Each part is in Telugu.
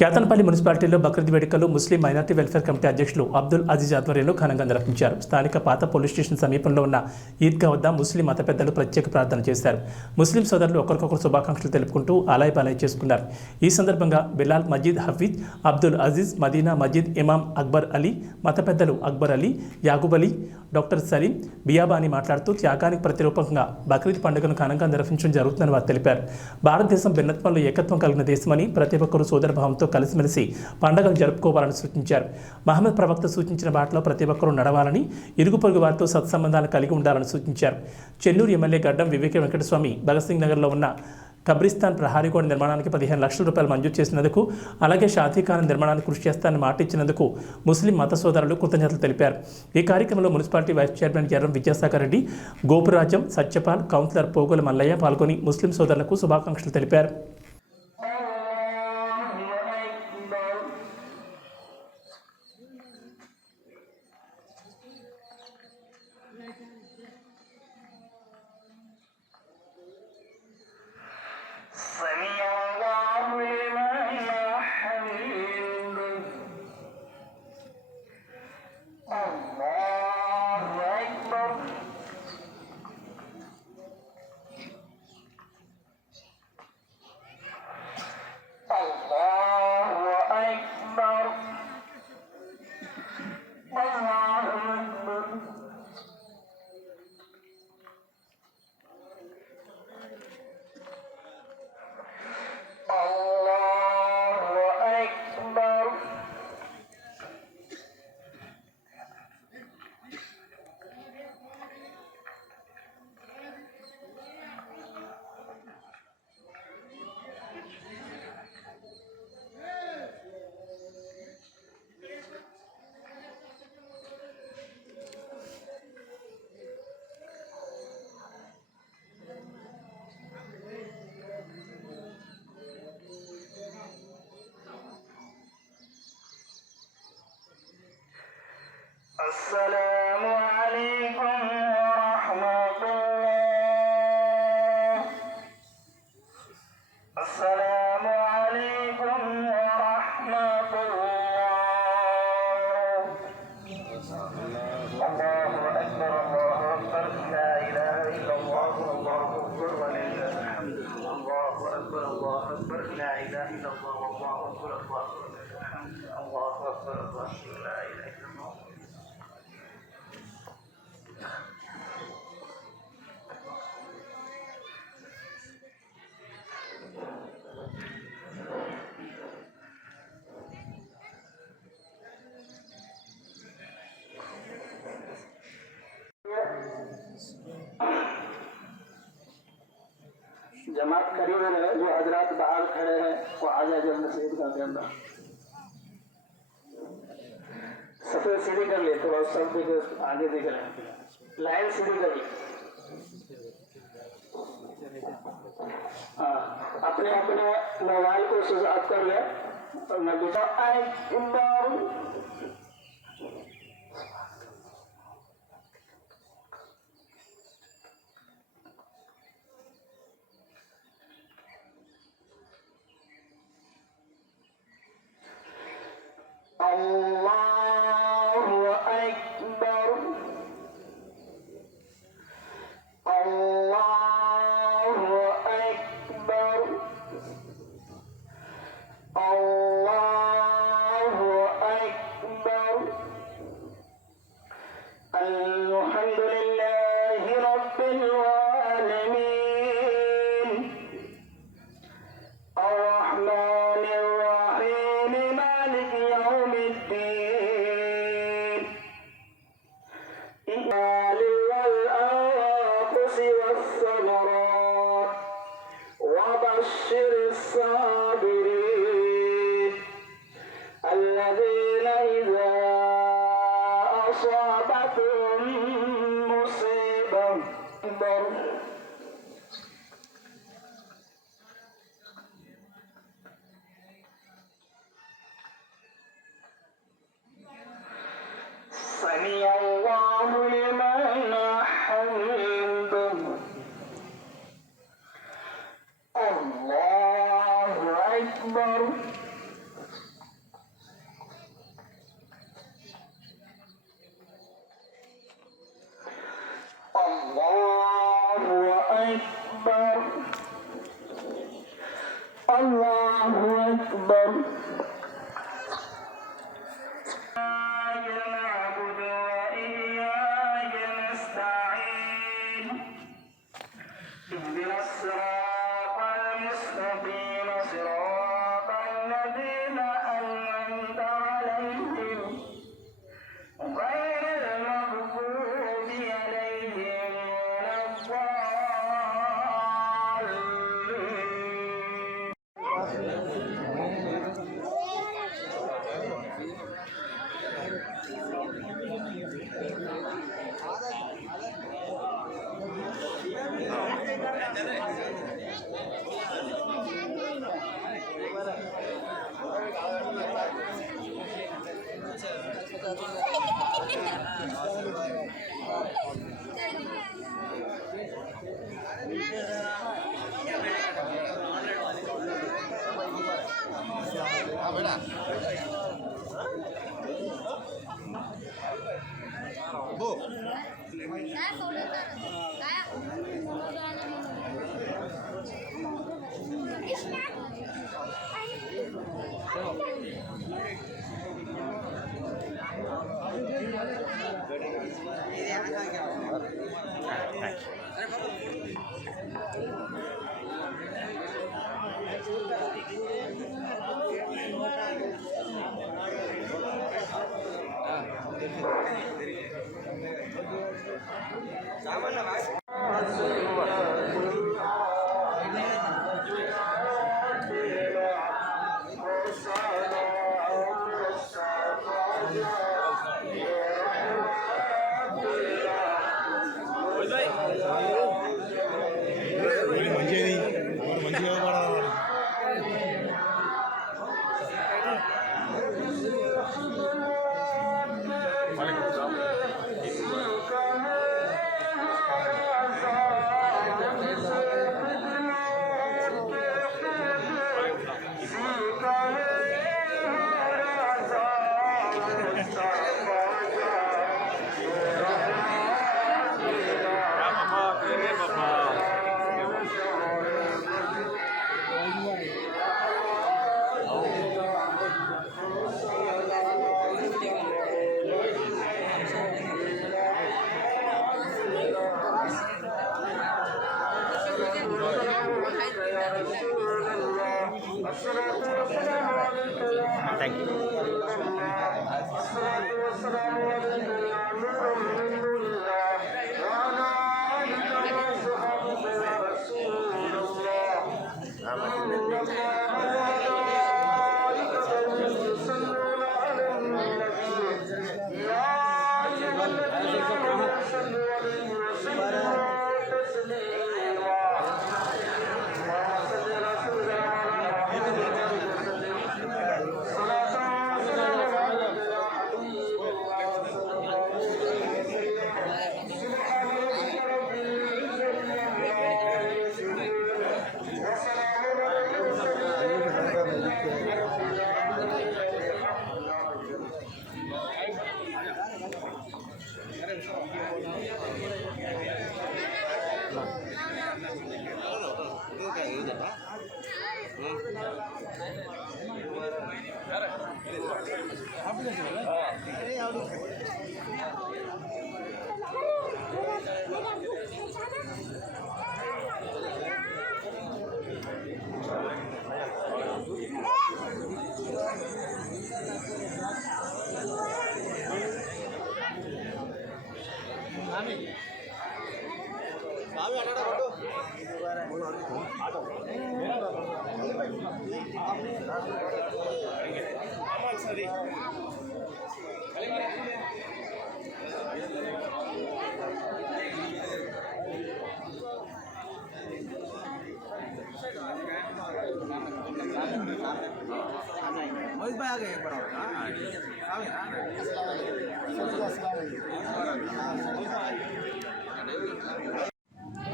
కేతనపల్లి మున్సిపాలిటీలో బక్రీద్ వేడుకలు ముస్లిం మైనార్టీ వెల్ఫేర్ కమిటీ అధ్యక్షులు అబ్దుల్ అజీజ్ ఆధ్వర్యంలో ఘనంగా నిర్వహించారు. స్థానిక పాత పోలీస్ స్టేషన్ సమీపంలో ఉన్న ఈద్గా వద్ద ముస్లిం మత పెద్దలు ప్రత్యేక ప్రార్థన చేశారు. ముస్లిం సోదరులు ఒకరికొకరు శుభాకాంక్షలు తెలుపుకుంటూ అలాయ్ బాలాయ్ చేసుకున్నారు. ఈ సందర్భంగా బిలాల్ మజీద్ హఫీజ్, అబ్దుల్ అజీజ్, మదీనా మజీద్ ఇమాం అక్బర్ అలీ, మత పెద్దలు అక్బర్ అలీ, యాగూబ్ అలీ, డాక్టర్ సలీం, బియాబాని మాట్లాడుతూ త్యాగానికి ప్రతిరూపంగా బక్రీద్ పండుగను ఘనంగా నిర్వహించడం జరుగుతుందని వారు తెలిపారు. భారతదేశం భిన్నత్వంలో ఏకత్వం కలిగిన దేశమని ప్రతి ఒక్కరూ సోదరభావంతో కలిసిమెలిసి పండుగలు జరుపుకోవాలని సూచించారు. మహమ్మద్ ప్రవక్త సూచించిన బాటలో ప్రతి ఒక్కరూ నడవాలని, ఇరుగు పొరుగు వారితో సత్సంబంధాలు కలిగి ఉండాలని సూచించారు. చెన్నూరు ఎమ్మెల్యే గడ్డం వివేక వెంకటస్వామి భగత్ సింగ్ నగర్లో ఉన్న కబ్రిస్తాన్ ప్రహారీ గోడ నిర్మాణానికి 15 లక్షల రూపాయలు మంజూరు చేసినందుకు, అలాగే షాదీఖానా నిర్మాణానికి కృషి చేస్తానని మాట ఇచ్చినందుకు ముస్లిం మత సోదరులు కృతజ్ఞతలు తెలిపారు. ఈ కార్యక్రమంలో municipality vice chairman Erram Vidyasagar Reddy, Gopurajyam, Satyapal, councillor Pogula Mallaiah పాల్గొని ముస్లిం సోదరులకు శుభాకాంక్షలు తెలిపారు. अस्सलामु अलैकुम वरहमतुल्लाह। अस्सलामु अलैकुम वरहमतुल्लाह। अल्लाहु अकबर, अल्लाहु अकबर, ला इलाहा इल्लल्लाह, अल्लाहु अकबर व लिल्लाहिल हम्द। अल्लाहु अकबर, अल्लाहु अकबर, ला इलाहा इल्लल्लाह, अल्लाहु अकबर, अल्लाहु अकबर, अल्लाहु अकबर, अल्लाहु ला इलाहा इल्लल्लाह। जमात करीब है, जो हजरात बाहर खड़े हैं वो आ जाए जब नसीब का के अंदर सफेद सीढ़ी कर ले, थोड़ा सब दिख आगे दिख रहे हैं, लाइन सीढ़ी कर ले। हाँ, अपने अपने मोबाइल को स्विच ऑफ कर ले और मैं बेटा अल्लाहु अकबर, अल्लाहु अकबर, अल्लाहु अकबर। अल्हम्दुलिल्लाहि रब्बिल आलमीन, अर्रहमानिर रहीम, मालिकि यौमिद्दीन, इन्नालिल अनफुसि वस्समरात, वबश्शिरिस साबिरीन, الذين إذا أصابتهم مصيبة سمع الله لمن حمده. الله أكبر. أكبر إياك نعبد وإياك نستعين اهدنا الصراط المستقيم صراط الذين أنعمت عليهم غير المغضوب عليهم ولا الضالين. Thank you.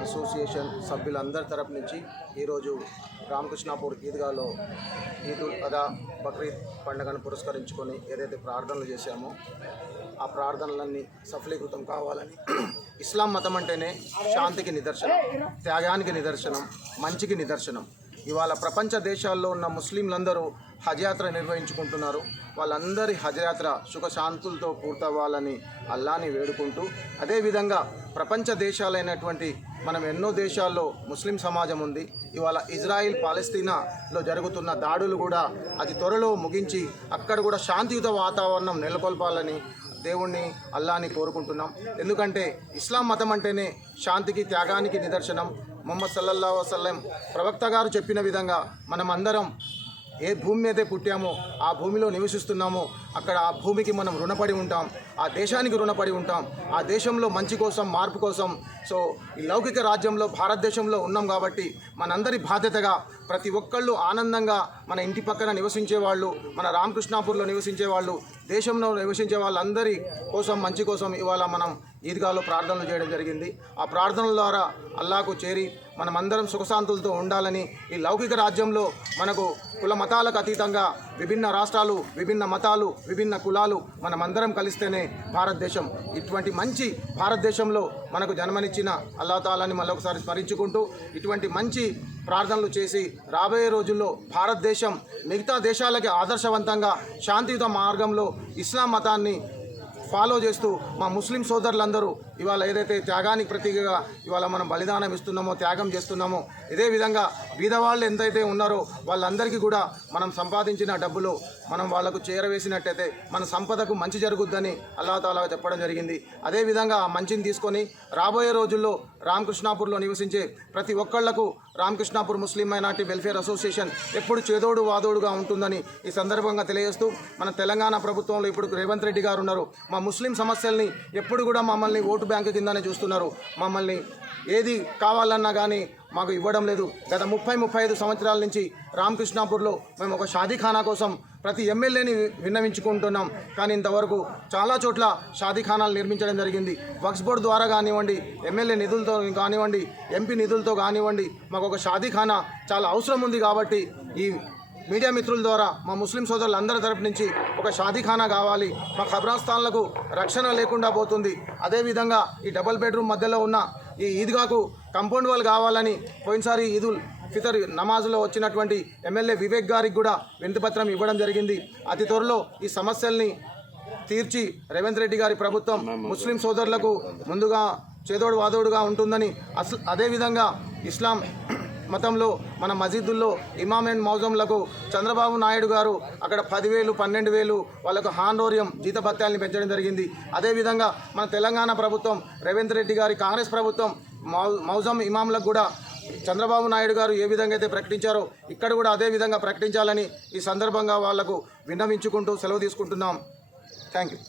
అసోసియేషన్ సభ్యులందరి తరపు నుంచి ఈరోజు రామకృష్ణాపూర్ ఈద్గాలో ఈదుల్ అదా బక్రీద్ పండుగను పురస్కరించుకొని ఏదైతే ప్రార్థనలు చేశామో ఆ ప్రార్థనలన్నీ సఫలీకృతం కావాలని, ఇస్లాం మతం అంటేనే శాంతికి నిదర్శనం, త్యాగానికి నిదర్శనం, మంచికి నిదర్శనం. ఇవాళ ప్రపంచ దేశాల్లో ఉన్న ముస్లింలందరూ హజ్ యాత్ర నిర్వహించుకుంటున్నారు. వాళ్ళందరి హజ్ యాత్ర సుఖశాంతులతో పూర్తవ్వాలని అల్లాని వేడుకుంటూ, అదేవిధంగా ప్రపంచ దేశాలైనటువంటి మనం ఎన్నో దేశాల్లో ముస్లిం సమాజం ఉంది. ఇవాళ ఇజ్రాయిల్ పాలస్తీనాలో జరుగుతున్న దాడులు కూడా అతి త్వరలో ముగించి అక్కడ కూడా శాంతియుత వాతావరణం నెలకొల్పాలని దేవుణ్ణి అల్లాని కోరుకుంటున్నాం. ఎందుకంటే ఇస్లాం మతం అంటేనే శాంతికి త్యాగానికి నిదర్శనం. ముహమ్మద్ సల్లల్లాహు అలైహి వసల్లం ప్రవక్త గారు చెప్పిన విధంగా మనం అందరం ఏ భూమి మీదే పుట్టామో ఆ భూమిలో నివసిస్తున్నామో అక్కడ ఆ భూమికి మనం రుణపడి ఉంటాం, ఆ దేశానికి రుణపడి ఉంటాం. ఆ దేశంలో మంచి కోసం, మార్పు కోసం, సో ఈ లౌకిక రాజ్యంలో భారతదేశంలో ఉన్నాం కాబట్టి మనందరి బాధ్యతగా ప్రతి ఒక్కళ్ళు ఆనందంగా మన ఇంటి పక్కన నివసించే వాళ్ళు, మన రామకృష్ణాపూర్లో నివసించే వాళ్ళు, దేశంలో నివసించే వాళ్ళందరి కోసం మంచి కోసం ఇవాళ మనం ఈద్గాలో ప్రార్థనలు చేయడం జరిగింది. ఆ ప్రార్థనల ద్వారా అల్లాకు చేరి మనమందరం సుఖశాంతులతో ఉండాలని, ఈ లౌకిక రాజ్యంలో మనకు కుల మతాలకు అతీతంగా విభిన్న రాష్ట్రాలు, విభిన్న మతాలు, విభిన్న కులాలు మనమందరం కలిస్తేనే భారతదేశం. ఇటువంటి మంచి భారతదేశంలో మనకు జన్మనిచ్చిన అల్లా తాలాని మళ్ళొకసారి స్మరించుకుంటూ ఇటువంటి మంచి ప్రార్థనలు చేసి రాబోయే రోజుల్లో భారతదేశం మిగతా దేశాలకి ఆదర్శవంతంగా శాంతియుత మార్గంలో ఇస్లాం మతాన్ని ఫాలో చేస్తూ మా ముస్లిం సోదరులందరూ ఇవాళ ఏదైతే త్యాగానికి ప్రతీకగా ఇవాళ మనం బలిదానం ఇస్తున్నామో, త్యాగం చేస్తున్నామో, ఇదే విధంగా బీదవాళ్ళు ఎంతైతే ఉన్నారో వాళ్ళందరికీ కూడా మనం సంపాదించిన డబ్బులు మనం వాళ్లకు చేరవేసినట్టయితే మన సంపదకు మంచి జరుగుద్దని అల్లాహ్ తాలా చెప్పడం జరిగింది. అదేవిధంగా ఆ మంచిని తీసుకొని రాబోయే రోజుల్లో రామకృష్ణాపూర్లో నివసించే ప్రతి ఒక్కళ్లకు రామకృష్ణాపూర్ ముస్లిం మైనార్టీ వెల్ఫేర్ అసోసియేషన్ ఎప్పుడు చేదోడు వాదోడుగా ఉంటుందని ఈ సందర్భంగా తెలియజేస్తూ, మన తెలంగాణ ప్రభుత్వంలో ఇప్పుడు రేవంత్ రెడ్డి గారు ఉన్నారు. మా ముస్లిం సమస్యల్ని ఎప్పుడు కూడా మమ్మల్ని ఓటు బ్యాంకు కిందనే చూస్తున్నారు. మమ్మల్ని ఏది కావాలన్నా కానీ మాకు ఇవ్వడం లేదు. గత 30-35 సంవత్సరాల నుంచి రామకృష్ణాపూర్లో మేము ఒక షాదీఖానా కోసం ప్రతి ఎమ్మెల్యేని విన్నవించుకుంటున్నాం. కానీ ఇంతవరకు చాలా చోట్ల షాదీఖానాలు నిర్మించడం జరిగింది. వక్ఫ్ బోర్డు ద్వారా కానివ్వండి, ఎమ్మెల్యే నిధులతో కానివ్వండి, ఎంపీ నిధులతో కానివ్వండి, మాకు ఒక షాదీఖానా చాలా అవసరం ఉంది. కాబట్టి ఈ మీడియా మిత్రుల ద్వారా మా ముస్లిం సోదరులందరి తరపు నుంచి ఒక షాదీఖానా కావాలి. మా ఖబ్రాస్థాన్లకు రక్షణ లేకుండా పోతుంది. అదేవిధంగా ఈ డబుల్ బెడ్రూమ్ మధ్యలో ఉన్న ఈ ఈద్గాకు కంపౌండ్ వాల్ కావాలని పోయినసారి ఈదుల్ ఫితర్ నమాజ్లో వచ్చినటువంటి ఎమ్మెల్యే వివేక్ గారికి కూడా వినతిపత్రం ఇవ్వడం జరిగింది. అతి త్వరలో ఈ సమస్యల్ని తీర్చి రేవంత్ రెడ్డి గారి ప్రభుత్వం ముస్లిం సోదరులకు ముందుగా చేదోడు వాదోడుగా ఉంటుందని, అదేవిధంగా ఇస్లాం మతంలో మన మసీదుల్లో ఇమామ్ అండ్ మౌజంలకు చంద్రబాబు నాయుడు గారు అక్కడ 10,000, 12,000 వాళ్ళకు హానోరియం జీతభత్యాలను పెంచడం జరిగింది. అదేవిధంగా మన తెలంగాణ ప్రభుత్వం రేవంత్ రెడ్డి గారి కాంగ్రెస్ ప్రభుత్వం మౌజం ఇమాంలకు కూడా చంద్రబాబు నాయుడు గారు ఏ విధంగా అయితే ప్రకటించారో ఇక్కడ కూడా అదే విధంగా ప్రకటించాలని ఈ సందర్భంగా వాళ్లకు విన్నవించుకుంటూ సెలవు తీసుకుంటున్నాం. Thank you.